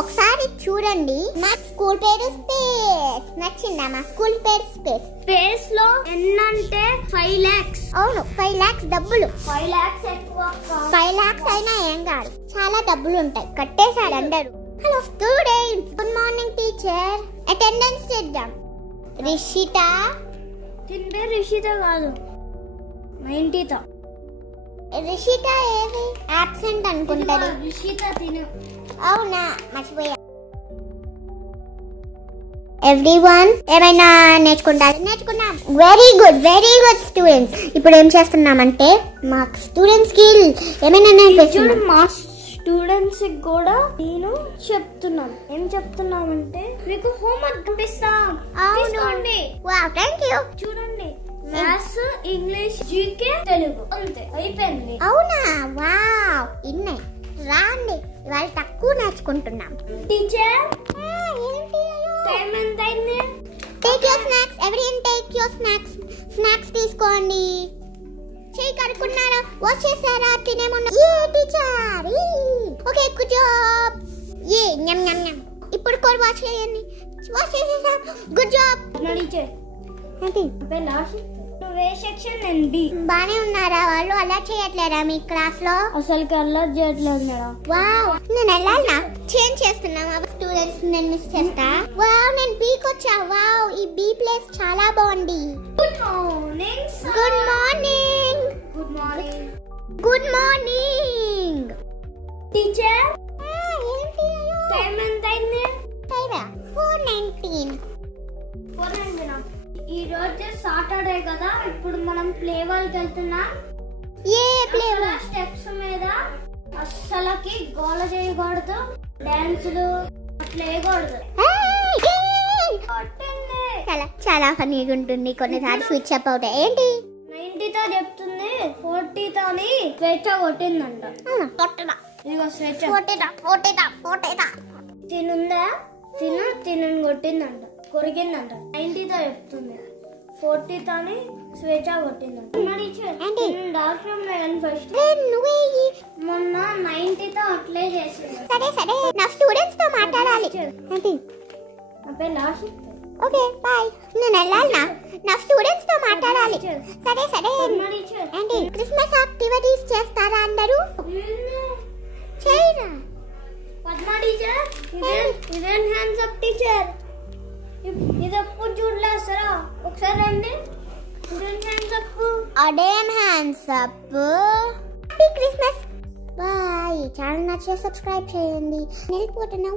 ఒకసారి చూడండి. మా స్కూల్ పేరు స్పేస్. నచ్చిందా మా స్కూల్ పేరు స్పేస్? స్పేస్ లో ఎన్నంటే 5 lakhs. అవును, 5 lakhs డబ్బులు. 5 lakhs ఎక్కువ. 5 lakhs అయినా ఏం కాదు, చాలా డబ్బులు ఉంటాయి. కట్టేశాడు అందరూ. Hello students, good morning teacher. Attendance చేద్దాం. రిషిత. తింటే రిషిత కాదు, 90త. రిషిత ఏది? ఆబ్సెంట్ అనుకుంటది. రిషిత తిను. అవునా, మర్చిపోయా. ఎవ్రీవన్ ఏమైనా నేర్చుకున్నాం. Very good students. ఇప్పుడు ఏం చేస్తున్నామంటే మా స్టూడెంట్స్ కి ఏమైనా నేర్పిస్తున్నాం. మా స్టూడెంట్స్ కూడా నేను చెప్తున్నాను. ఏం చెప్తున్నామంటే మీకు హోంవర్క్ పంపిస్తాం. తీసుకోండి. Wow, thank you. చూడండి, మ్యాథ్స్, ఇంగ్లీష్, జీకే, తెలుగు, అంతే అయిపోయింది. అవునా, వావ్. ఇన్నాయి. రాండి, ఇవాళ తక్కువ నేర్చుకుంటున్నాం. టీచర్, ఏంటి? టైం ఎంత అయింది? Take your snacks. Everyone take your snacks. Snacks తీసుకోండి. చేయి కడుక్కున్నారా? వాష్ చేశారా? తినేమన్నా? ఏ టీచర్, ఓకే, గుడ్ జాబ్. ఏ న్యం న్యం న్యం. ఇప్పుడు కోర్ వాష్ చేయండి. వాష్ చేసేసా. Good job. టీచర్, ఏంటి? నువ్వే సెక్షన్ నేను బి. బానే ఉన్నారా వాళ్ళు? అలా చేయట్లేరా మీ క్లాస్ లో? అసలు అల్లరి చేయట్లేదు మేడం. వావ్, నేను వెళ్ళాలనా? చేంజ్ చేస్తున్నావా? స్టూడెంట్స్ నేను మిస్ చేస్తా. వావ్, నేను బీకి వచ్చా. వావ్, ఈ బీ ప్లేస్ చాలా బాగుంది. Good morning. Good morning. Good morning. Good morning teacher, ఏంటి? టైం ఎంత అయింది? 4:19. ఈ రోజు సాటర్డే కదా, ఇప్పుడు మనం ప్లే వాళ్ళకి వెళ్తున్నాం. ఏ ప్లే? స్టెప్స్ మీద అస్సలకి గోల చేయకూడదు, డాన్సులు అట్లా వేయకూడదు. చాలా చాలా ఫన్నీగా ఉంటుంది. కొన్నిసార్లు స్విచ్ అప్ అవుతాయి. ఏంటి? 90తో చెప్తుంది, 40తో అని స్వేచ్ఛ కొట్టిందంట. ఇదిగో స్వేచ్ఛ. తినుందా? తిను కొట్టిందంట, కొరికిందంట. 90తో చెప్తుంది, 40తో అని స్వేచ్ఛ కొట్టిందంట. మొన్న 90తో అట్లే చేసింది. సరే, నా స్టూడెంట్స్ తో మాట్లాడాలి. Okay, bye. నేను వెళ్ళాలనా? నా స్టూడెంట్స్ తో మాట్లాడాలి. సరే. ఏంటి? క్రిస్మస్ యాక్టివిటీస్ చేస్తారా అందరూ? చేయరా? పద్మా టీచర్, ఇదేం హ్యాండ్స్ అప్ టీచర్? ఇది ఎప్పుడు చూడలేస్తారా? ఒకసారి రండి. ఇదేం హ్యాండ్స్ అప్? అదేం hands up? Happy Christmas. Bye. Channel నచ్చితే సబ్స్క్రైబ్ చేయండి. వెళ్ళిపోతున్నా.